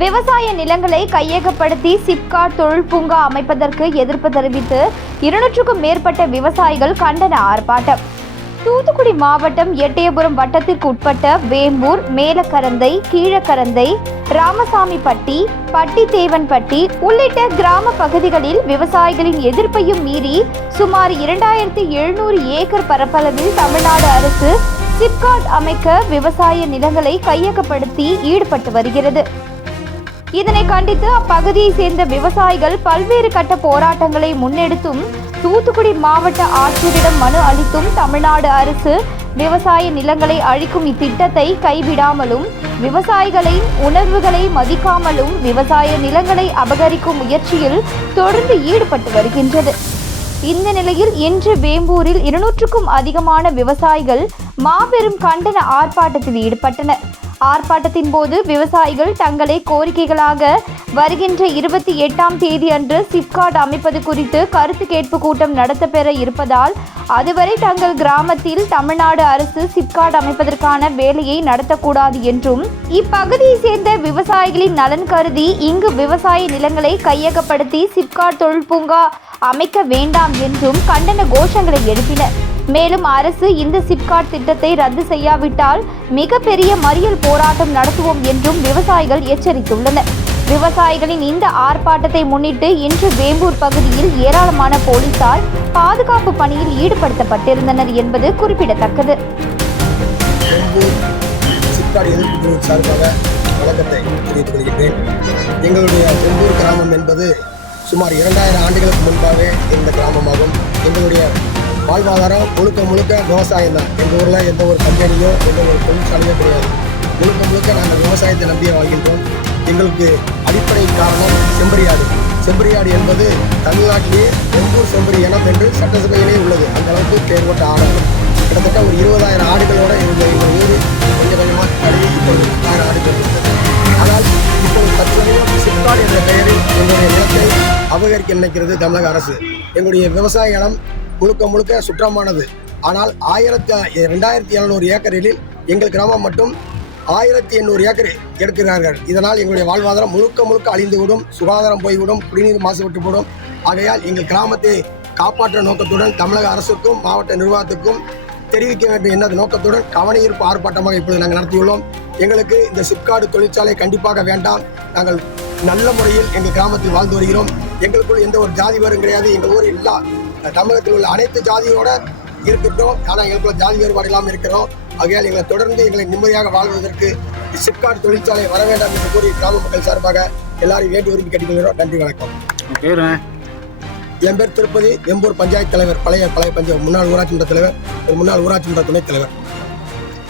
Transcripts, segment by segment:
விவசாய நிலங்களை கையகப்படுத்தி சிப்காட் தொழில் பூங்கா அமைப்பதற்கு எதிர்ப்பு தெரிவித்து இருநூற்றுக்கும் மேற்பட்ட விவசாயிகள் கண்டன ஆர்ப்பாட்டம். தூத்துக்குடி மாவட்டம் எட்டயபுரம் வட்டத்திற்கு உட்பட்ட வேம்பூர் மேலக்கரந்தை கீழக்கரந்தை ராமசாமிப்பட்டி பட்டித்தேவன்பட்டி உள்ளிட்ட கிராம பகுதிகளில் விவசாயிகளின் எதிர்ப்பையும் மீறி சுமார் இரண்டாயிரத்தி எழுநூறு ஏக்கர் பரப்பளவில் தமிழ்நாடு அரசு சிப்காட் அமைக்க விவசாய நிலங்களை கையகப்படுத்தி ஈடுபட்டு வருகிறது. இதனை கண்டித்து அப்பகுதியை சேர்ந்த விவசாயிகள் பல்வேறு கட்ட போராட்டங்களை முன்னெடுத்தும் தூத்துக்குடி மாவட்ட ஆட்சியரிடம் மனு அளித்தும் தமிழ்நாடு அரசு விவசாய நிலங்களை அழிக்கும் இத்திட்டத்தை கைவிடாமலும் விவசாயிகளின் உணர்வுகளை மதிக்காமலும் விவசாய நிலங்களை அபகரிக்கும் முயற்சியில் தொடர்ந்து ஈடுபட்டு வருகின்றது. இந்த நிலையில் இன்று வேம்பூரில் இருநூற்றுக்கும் அதிகமான விவசாயிகள் மாபெரும் கண்டன ஆர்ப்பாட்டத்தில் ஈடுபட்டனர். ஆர்ப்பாட்டத்தின் போது விவசாயிகள் தங்களை கோரிக்கைகளாக வருகின்ற இருபத்தி எட்டாம் தேதி அன்று சிப்காட் அமைப்பது குறித்து கருத்து கேட்பு கூட்டம் நடத்தப்பெற இருப்பதால் அதுவரை தங்கள் கிராமத்தில் தமிழ்நாடு அரசு சிப்காட் அமைப்பதற்கான வேலையை நடத்தக்கூடாது என்றும் இப்பகுதியை சேர்ந்த விவசாயிகளின் நலன் கருதி இங்கு விவசாய நிலங்களை கையகப்படுத்தி சிப்காட் தொழில் பூங்கா அமைக்க வேண்டாம் என்றும் கண்டன கோஷங்களை எழுப்பினர். மேலும் அரசு இந்த சிப்காட் திட்டத்தை ரத்து செய்யாவிட்டால் மிகப்பெரிய மறியல் போராட்டம் நடத்துவோம் என்றும் விவசாயிகள் எச்சரித்துள்ளனர். விவசாயிகளின் இந்த ஆர்ப்பாட்டத்தை முன்னிட்டு இன்று வேம்பூர் பகுதியில் ஏராளமான போலீசார் பாதுகாப்பு பணியில் ஈடுபடுத்தப்பட்டிருந்தனர் என்பது குறிப்பிடத்தக்கது. வணக்கத்தை தெரிவித்துக் கொள்கின்றேன். எங்களுடைய வெம்பூர் கிராமம் என்பது சுமார் இரண்டாயிரம் ஆண்டுகளுக்கு முன்பாகவே இந்த கிராமமாகும். எங்களுடைய வாழ்வாதாரம் முழுக்க முழுக்க விவசாயம் தான் எங்கள் ஊரில் எந்த ஒரு கம்பெனியோ எந்த ஒரு தொழிற்சாலையோ கிடையாது. முழுக்க முழுக்க நாங்கள் விவசாயத்தை நம்பியே வாழ்கின்றோம். எங்களுக்கு அடிப்படை காரணம் செம்பரியாடு. செம்பரியாடு என்பது தமிழ்நாட்டிலேயே எம்பூர் செம்பரி இனம் என்று சட்டசபையிலே உள்ளது. அந்த அளவுக்கு பெயர் கொண்ட கிட்டத்தட்ட ஒரு இருபதாயிரம் ஆடுகளோட இருந்த எங்கள் ஊர் கொஞ்சம் கொஞ்சமாக தழுவி இப்பொழுது ஆயிரம் ஆடுகள் இருக்கிறது ஆனால் இப்போது தற்சமயம் சிப்காட் என்ற பெயரில் எங்களுடைய நிலத்தை அபகரிக்க நினைக்கிறது தமிழக அரசு. எங்களுடைய விவசாய இடம் முழுக்க முழுக்க சுற்றமானது. ஆனால் ஆயிரத்தி ரெண்டாயிரத்தி எழுநூறு ஏக்கரில் எங்கள் கிராமம் மட்டும் ஆயிரத்தி எண்ணூறு ஏக்கர் எடுக்கிறார்கள். இதனால் எங்களுடைய வாழ்வாதாரம் முழுக்க முழுக்க அழிந்துவிடும் சுகாதாரம் போய்விடும் குடிநீர் மாசுபட்டு போடும். ஆகையால் எங்கள் கிராமத்தை காப்பாற்ற நோக்கத்துடன் தமிழக அரசுக்கும் மாவட்ட நிர்வாகத்துக்கும் தெரிவிக்க வேண்டும் என்ற நோக்கத்துடன் கவனஈர்ப்பு ஆர்ப்பாட்டமாக இப்பொழுது நாங்கள் நடத்தியுள்ளோம். எங்களுக்கு இந்த சிப்காடு தொழிற்சாலை கண்டிப்பாக வேண்டாம். நாங்கள் நல்ல முறையில் எங்கள் கிராமத்தில் வாழ்ந்து வருகிறோம். எங்களுக்குள் எந்த ஒரு ஜாதி வரும் கிடையாது. எங்கள் ஊர் இல்லா தமிழகத்தில் உள்ள அனைத்து ஜாதியோட இருக்கட்டும் ஆனால் எங்களுக்குள்ள ஜாதி வேறுபாடு இல்லாமல் இருக்கிறோம். ஆகையால் எங்களை தொடர்ந்து எங்களை நிம்மதியாக வாழ்வதற்கு சிப்காட் தொழிற்சாலை வர வேண்டாம் என்று கூறி கிராம மக்கள் சார்பாக எல்லாரையும் வேண்டி விரும்பி கேட்டுக்கொள்கிறோம். நன்றி வணக்கம். என் பேர் திருப்பதி எம்பூர் பஞ்சாயத்து தலைவர் பழைய பழைய பஞ்சாயத்து முன்னாள் ஊராட்சி மன்ற தலைவர் ஒரு முன்னாள் ஊராட்சி மன்ற துணைத் தலைவர்.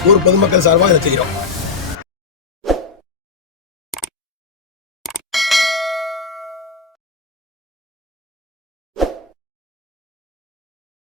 ஊர் பொதுமக்கள் சார்பாக இதை செய்கிறோம்.